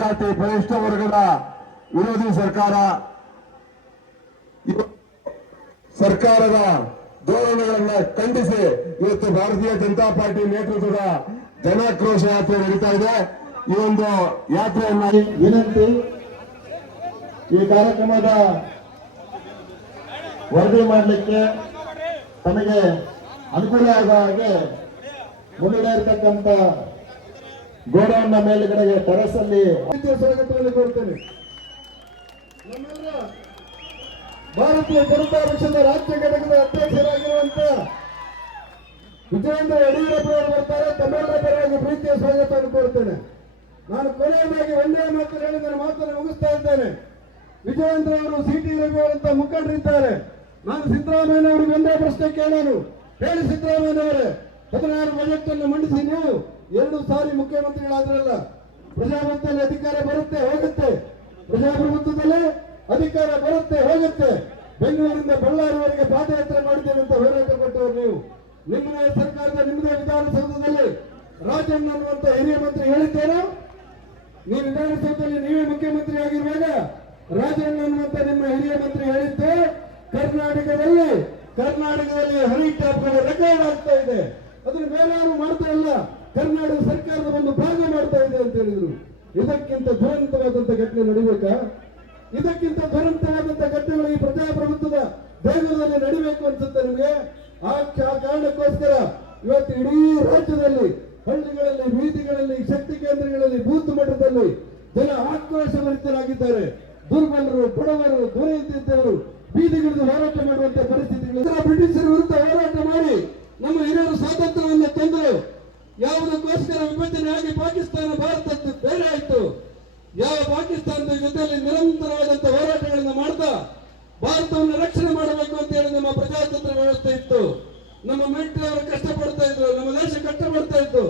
ಜಾತಿ ಪರಿಶಿಷ್ಟ ವರ್ಗದ ವಿರೋಧಿ ಸರ್ಕಾರದ ಧೋರಣೆಗಳನ್ನ ಖಂಡಿಸಿ ಇವತ್ತು ಭಾರತೀಯ ಜನತಾ ಪಾರ್ಟಿ ನೇತೃತ್ವದ ಜನಾಕ್ರೋಶ ಯಾತ್ರೆ ನಡೀತಾ ಇದೆ. ಈ ಒಂದು ಯಾತ್ರೆಯನ್ನ ವಿನಂತಿ, ಈ ಕಾರ್ಯಕ್ರಮದ ವರದಿ ಮಾಡಲಿಕ್ಕೆ ತಮಗೆ ಅನುಕೂಲ ಆಗುವ ಹಾಗೆ ಮುಂದೆ ಇರತಕ್ಕಂತ ಗೋಡೌನ್ನ ಮೇಲ್ಗಡೆಗೆ ಟೆರಸ್ ಅಲ್ಲಿ ಸ್ವಾಗತವನ್ನು ಕೋರ್ತೇನೆ. ನಮ್ಮೆಲ್ಲರ ಭಾರತೀಯ ಜನತಾ ಪಕ್ಷದ ರಾಜ್ಯ ಘಟಕದ ಅಧ್ಯಕ್ಷರಾಗಿರುವಂತಹ ವಿಜಯೇಂದ್ರ ಯಡಿಯೂರಪ್ಪನವರು ಬರ್ತಾರೆ. ತಮ್ಮೆಲ್ಲರ ಪರವಾಗಿ ಪ್ರೀತಿಯ ಸ್ವಾಗತವನ್ನು ಕೋರ್ತೇನೆ. ನಾನು ಕೊನೆಯದಾಗಿ ಒಂದೇ ಮಾತು ಹೇಳಿದ ಮಾತನ್ನು ಮುಗಿಸ್ತಾ ಇದ್ದೇನೆ. ವಿಜಯೇಂದ್ರ ಅವರು ಸಿಟಿ ರವಿ ಅವರಂತ ಮುಖಂಡರಿದ್ದಾರೆ. ನಾನು ಸಿದ್ದರಾಮಯ್ಯನವರಿಗೆ ಒಂದೇ ಪ್ರಶ್ನೆ ಕೇಳೋನು. ಹೇಳಿ ಸಿದ್ದರಾಮಯ್ಯನವರೇ, 16 ಬಜೆಟ್ ಅನ್ನು ಮಂಡಿಸಿ ನೀವು 2 ಸಾರಿ ಮುಖ್ಯಮಂತ್ರಿಗಳಾದ್ರಲ್ಲ. ಪ್ರಜಾಪ್ರಭುತ್ವದಲ್ಲಿ ಅಧಿಕಾರ ಬರುತ್ತೆ ಹೋಗುತ್ತೆ, ಪ್ರಜಾಪ್ರಭುತ್ವದಲ್ಲಿ ಅಧಿಕಾರ ಬರುತ್ತೆ ಹೋಗುತ್ತೆ. ಬೆಂಗಳೂರಿಂದ ಬಳ್ಳಾರಿವರೆಗೆ ಪಾದಯಾತ್ರೆ ಮಾಡಿದ್ದೇನೆ ಅಂತ ಹೋರಾಟ ಕೊಟ್ಟವರು ನೀವು. ನಿಮ್ಮದೇ ಸರ್ಕಾರದ ನಿಮ್ಮದೇ ವಿಧಾನಸೌಧದಲ್ಲಿ ರಾಜಣ್ಣ ಅನ್ನುವಂತ ಹಿರಿಯ ಮಂತ್ರಿ ಹೇಳಿದ್ದೇನೋ? ನೀವು ವಿಧಾನಸೌಧದಲ್ಲಿ ನೀವೇ ಮುಖ್ಯಮಂತ್ರಿ ಆಗಿರುವಾಗ ರಾಜಣ್ಣ ಅನ್ನುವಂತ ನಿಮ್ಮ ಹಿರಿಯ ಮಂತ್ರಿ ಹೇಳಿದ್ದೆ ಕರ್ನಾಟಕದಲ್ಲಿ ಹೆಲಿಕಾಪ್ಟರ್ ರೆಕಾರ್ಡ್ ಆಗ್ತಾ ಇದೆ, ಅದನ್ನ ಬೇರೆಯವರು ಮಾಡ್ತಾ ಇಲ್ಲ, ಕರ್ನಾಟಕ ಸರ್ಕಾರದ ಒಂದು ಭಾಗ ಮಾಡ್ತಾ ಇದೆ ಅಂತ ಹೇಳಿದ್ರು. ಇದಕ್ಕಿಂತ ದುರಂತವಾದಂತ ಘಟನೆ ನಡಿಬೇಕಾ? ಇದಕ್ಕಿಂತ ದುರಂತವಾದಂತ ಘಟನೆಗಳು ಈ ಪ್ರಜಾಪ್ರಭುತ್ವದ ದೇಶದಲ್ಲಿ ನಡಿಬೇಕು ಅನ್ಸುತ್ತೆ ನಿಮಗೆ? ಆ ಕಾರಣಕ್ಕೋಸ್ಕರ ಇವತ್ತು ಇಡೀ ರಾಜ್ಯದಲ್ಲಿ ಹಳ್ಳಿಗಳಲ್ಲಿ, ಬೀದಿಗಳಲ್ಲಿ, ಶಕ್ತಿ ಕೇಂದ್ರಗಳಲ್ಲಿ, ಬೂತ್ ಮಟ್ಟದಲ್ಲಿ ಜನ ಆಕ್ರೋಶಭರಿತರಾಗಿದ್ದಾರೆ. ದುರ್ಬಲರು, ಬಡವರು, ದೊರೆಯಂತಿದ್ದವರು ಬೀದಿಗಿಳಿದು ಹೋರಾಟ ಮಾಡುವಂತ ಪರಿಸ್ಥಿತಿಗಳು. ಬ್ರಿಟಿಷರ ವಿರುದ್ಧ ಹೋರಾಟ ಮಾಡಿ ನಮ್ಮ ಹಿರಿಯರು ಸ್ವಾತಂತ್ರ್ಯವನ್ನು ತಂದರು. ಯಾವುದಕ್ಕೋಸ್ಕರ ವಿಭಜನೆ ಆಗಿ ಪಾಕಿಸ್ತಾನ ಭಾರತದ್ದು ಬೇರೆ ಆಯಿತು. ಯಾವ ಪಾಕಿಸ್ತಾನದ ಜೊತೆಯಲ್ಲಿ ನಿರಂತರವಾದಂತ ಹೋರಾಟಗಳನ್ನು ಮಾಡ್ತಾ ಭಾರತವನ್ನು ರಕ್ಷಣೆ ಮಾಡಬೇಕು ಅಂತ ಹೇಳಿ ನಮ್ಮ ಪ್ರಜಾತಂತ್ರ ವ್ಯವಸ್ಥೆ ಇತ್ತು. ನಮ್ಮ ಮಿಲಿಟರಿ ಅವರು ಕಷ್ಟಪಡ್ತಾ ಇದ್ರು, ನಮ್ಮ ದೇಶ ಕಷ್ಟಪಡ್ತಾ ಇತ್ತು.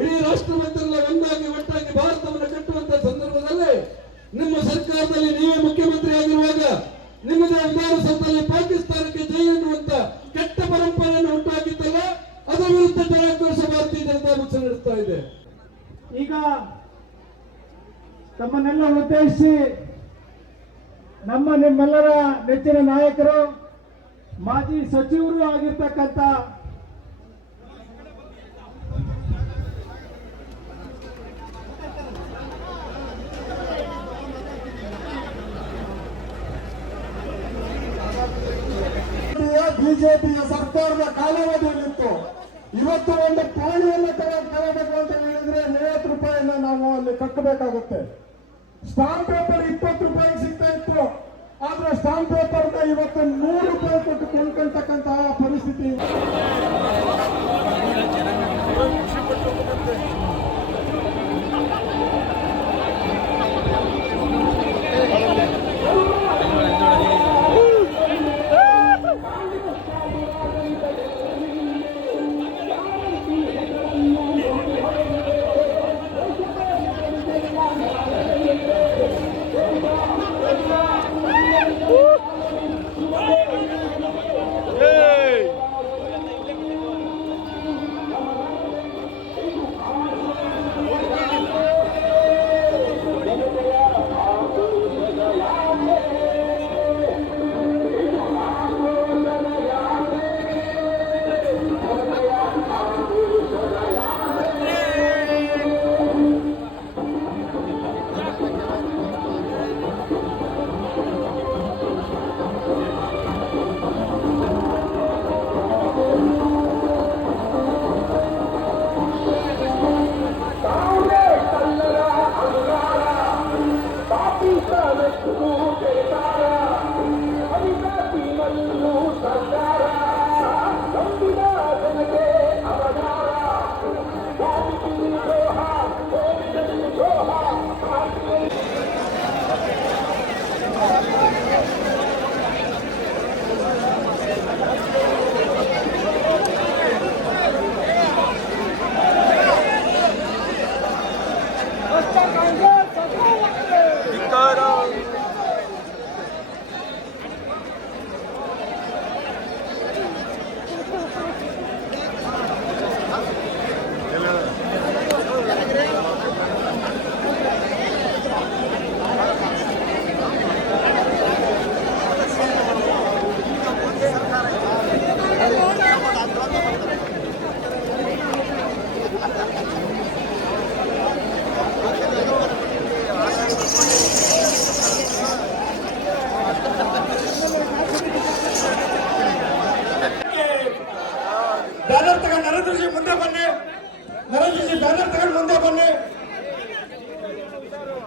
ಇಡೀ ರಾಷ್ಟ್ರಮಟ್ಟದಲ್ಲಿ ಒಂದಾಗಿ ಒಟ್ಟಾಗಿ ಭಾರತವನ್ನು ಕಟ್ಟುವಂತ ಸಂದರ್ಭದಲ್ಲಿ ನಿಮ್ಮ ಸರ್ಕಾರದಲ್ಲಿ ನೀವೇ ಮುಖ್ಯಮಂತ್ರಿ ಆಗಿರುವಾಗ ನಿಮ್ಮದೇ ವಿಧಾನಸೌಧದಲ್ಲಿ ಪಾಕಿಸ್ತಾನಕ್ಕೆ ಜೈ ಎನ್ನುವಂತ ಕೆಟ್ಟ ಪರಂಪರೆಯನ್ನು ಉಂಟಾಗಿದ್ದಲ್ಲ, ಅದರ ವಿರುದ್ಧ ಜನಾಕ್ರೋಶ ಭಾರತೀಯ ಜನತಾ ಪಕ್ಷ ನಡೆಸ್ತಾ ಇದೆ. ಈಗ ತಮ್ಮನ್ನೆಲ್ಲ ಉದ್ದೇಶಿಸಿ ನಿಮ್ಮೆಲ್ಲರ ನೆಚ್ಚಿನ ನಾಯಕರು, ಮಾಜಿ ಸಚಿವರು ಆಗಿರ್ತಕ್ಕಂಥ ಬಿಜೆಪಿಯ ಸರ್ಕಾರದ ಕಾಲಾವಧಿಯಲ್ಲಿತ್ತು. ಇವತ್ತು ಒಂದು ಪಾಣಿಯನ್ನು ತಗೋಬೇಕು ಅಂತ ಹೇಳಿದ್ರೆ 30 ರೂಪಾಯಿನ ನಾವು ಅಲ್ಲಿ ಕಟ್ಟಬೇಕಾಗುತ್ತೆ. ಸ್ಟಾಂಪ್ ಪೇಪರ್ 20 ರೂಪಾಯಿಗೆ ಸಿಗ್ತಾ ಇತ್ತು, ಆದ್ರೆ ಸ್ಟಾಂಪ್ ಪೇಪರ್ನ ಇವತ್ತು 100 ರೂಪಾಯಿ ಕೊಟ್ಟು ಕೊಂಡ್ಕೊಳ್ತಕ್ಕಂತಹ ಪರಿಸ್ಥಿತಿ.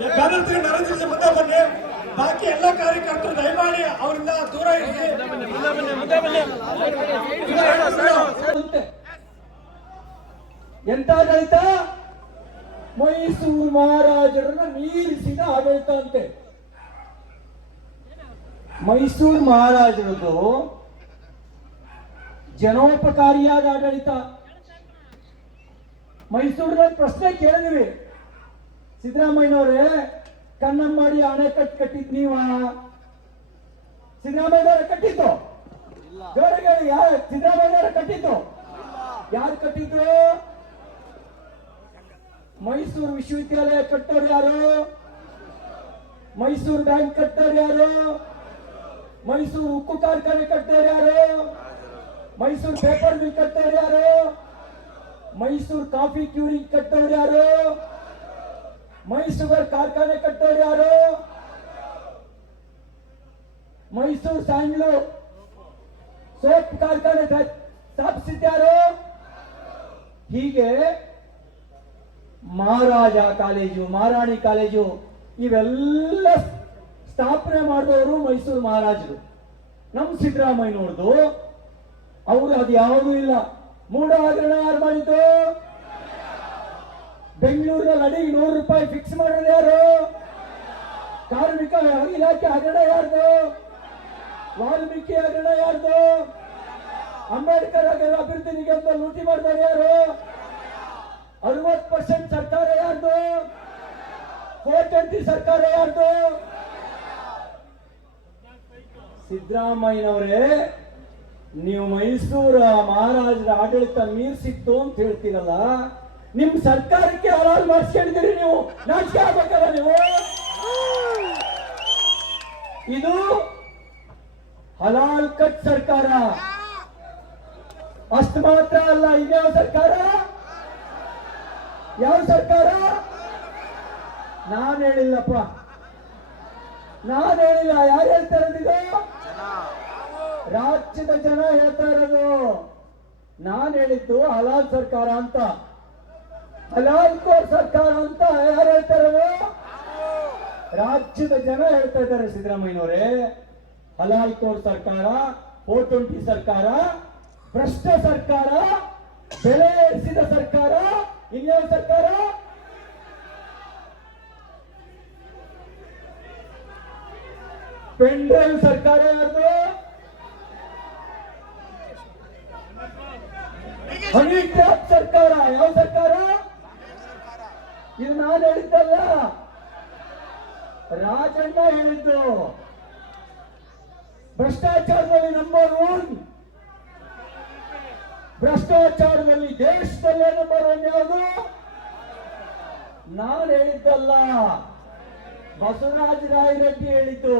ಬ್ಯಾನರ್ ತಗೊಂಡು ನರೇಂದ್ರ ಮುಂದೆ ಬನ್ನಿ. ಬಾಕಿ ಎಲ್ಲ ಕಾರ್ಯಕರ್ತರು ದಯಮಾಡಿ ಅವರಿಂದ ದೂರ ಇರಿ. ಎಂತ ಆಡಳಿತ? ಮೈಸೂರು ಮಹಾರಾಜರನ್ನ ಮೀರಿಸಿದ ಆಡಳಿತ ಅಂತೆ. ಮೈಸೂರು ಮಹಾರಾಜರದು ಜನೋಪಕಾರಿಯಾದ ಆಡಳಿತ. ಮೈಸೂರಿನಲ್ಲಿ ಪ್ರಶ್ನೆ ಕೇಳಿದ್ವಿ, ಸಿದ್ದರಾಮಯ್ಯನವರೇ ಕನ್ನಂಬಾಡಿ ಅಣೆಕಟ್ಟು ಕಟ್ಟಿದ್ ನೀವ? ಸಿದ್ದರಾಮಯ್ಯನವರ ಕಟ್ಟಿದ್ದು? ಜೋರಿಗೆ ಯಾರು ಸಿದ್ದರಾಮಯ್ಯನವರ ಕಟ್ಟಿದ್ದು? ಯಾರು ಕಟ್ಟಿದ್ರು? ಮೈಸೂರು ವಿಶ್ವವಿದ್ಯಾಲಯ ಕಟ್ಟೋರು ಯಾರು? ಮೈಸೂರು ಬ್ಯಾಂಕ್ ಕಟ್ಟೋರು ಯಾರು? ಮೈಸೂರು ಉಕ್ಕು ಕಾರ್ಖಾನೆ ಕಟ್ಟೋರು ಯಾರು? ಮೈಸೂರು ಪೇಪರ್ ಮಿಲ್ ಕಟ್ಟೋರು ಯಾರು? ಮೈಸೂರು ಕಾಫಿ ಕ್ಯೂರಿಂಗ್ ಕಟ್ಟೋರು ಯಾರು? ಮೈಸೂರು ಕಾರ್ಖಾನೆ ಕಟ್ಟೋರು ಯಾರು? ಮೈಸೂರು ಸ್ಯಾಂಡ್ಲು ಸೋಪ್ ಕಾರ್ಖಾನೆ ಸ್ಥಾಪಿಸಿದ್ಯಾರು? ಹೀಗೆ ಮಹಾರಾಜ ಕಾಲೇಜು, ಮಹಾರಾಣಿ ಕಾಲೇಜು ಇವೆಲ್ಲ ಸ್ಥಾಪನೆ ಮಾಡಿದವರು ಮೈಸೂರು ಮಹಾರಾಜರು. ನಮ್ಮ ಸಿದ್ದರಾಮಯ್ಯನವ್ರದ್ದು ಅವರು ಅದು ಯಾವುದೂ ಇಲ್ಲ. ಮೂಢ ಹಗರಣ ಯಾರು ಮಾಡಿದ್ದು? ಬೆಂಗಳೂರಿನಲ್ಲಿ ಅಡಿಗೆ 100 ರೂಪಾಯಿ ಫಿಕ್ಸ್ ಮಾಡೋದು ಯಾರು? ಕಾರ್ಮಿಕ ಇಲಾಖೆ ಹಗರಣ ಯಾರ್ದು? ವಾಲ್ಮೀಕಿ ಹಗರಣ ಯಾರ್ದು? ಅಂಬೇಡ್ಕರ್ ಅಭಿವೃದ್ಧಿ ನಿಗಮದ ಲೂಟಿ ಮಾಡಿದವರು ಯಾರು? 60% ಸರ್ಕಾರ ಯಾರ್ದು? 420 ಸರ್ಕಾರ ಯಾರ್ದು? ಸಿದ್ದರಾಮಯ್ಯನವರೇ, ನೀವು ಮೈಸೂರ ಮಹಾರಾಜರ ಆಡಳಿತ ಮೀರಿಸಿತ್ತು ಅಂತ ಹೇಳ್ತೀರಲ್ಲ, ನಿಮ್ ಸರ್ಕಾರಕ್ಕೆ ಹಲಾಲ್ ಮಾಡಿಸ್ಕೊಂಡಿದ್ದೀರಿ ನೀವು. ನಾಚಿಕೆ ಆಗ್ಬೇಕಲ್ಲ ನೀವು? ಇದು ಹಲಾಲ್ ಕಟ್ ಸರ್ಕಾರ. ಅಷ್ಟು ಮಾತ್ರ ಅಲ್ಲ, ಇನ್ಯಾವ ಸರ್ಕಾರ? ಯಾವ ಸರ್ಕಾರ? ನಾನು ಹೇಳಿಲ್ಲಪ್ಪ, ನಾನು ಹೇಳಿಲ್ಲ. ಯಾರು ಹೇಳ್ತಾ ಇರೋದು? ರಾಜ್ಯದ ಜನ ಹೇಳ್ತಾ ಇರೋದು. ನಾನು ಹೇಳಿದ್ದು ಹಲಾಲ್ ಸರ್ಕಾರ ಅಂತ. ಹಲಾಲ್ ಕೋರ್ ಸರ್ಕಾರ ಅಂತ ಯಾರು ಹೇಳ್ತಾ ಇರೋದು? ರಾಜ್ಯದ ಜನ ಹೇಳ್ತಾ ಇದ್ದಾರೆ. ಸಿದ್ದರಾಮಯ್ಯನವರೇ, ಹಲಾಲ್ ಕೋರ್ ಸರ್ಕಾರ, 420 ಸರ್ಕಾರ, ಭ್ರಷ್ಟ ಸರ್ಕಾರ, ಬೆಲೆ ಏರಿಸಿದ ಸರ್ಕಾರ, ಇನ್ಯಾವ ಸರ್ಕಾರ? ಪೆಂಡ್ರೈವ್ ಸರ್ಕಾರ ಯಾರ್ದು? ಹನಿ ಟ್ರ್ಯಾಪ್ ಸರ್ಕಾರ. ಯಾವ ಸರ್ಕಾರ? ಇದು ನಾನು ಹೇಳಿದ್ದಲ್ಲ, ರಾಜಣ್ಣ ಹೇಳಿದ್ದು. ಭ್ರಷ್ಟಾಚಾರದಲ್ಲಿ ನಂಬರ್ 1, ಭ್ರಷ್ಟಾಚಾರದಲ್ಲಿ ದೇಶದಲ್ಲೇ ನಂಬರ್ 1 ಯಾವುದು? ನಾನು ಹೇಳಿದ್ದಲ್ಲ, ಬಸವರಾಜ ರಾಯರೆಡ್ಡಿ ಹೇಳಿದ್ದು.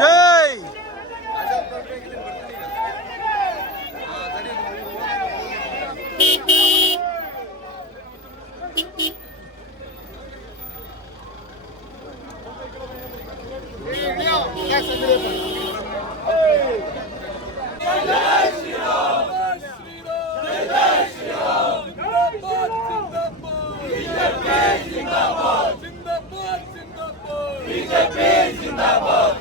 ಜೈ जिंदाबाद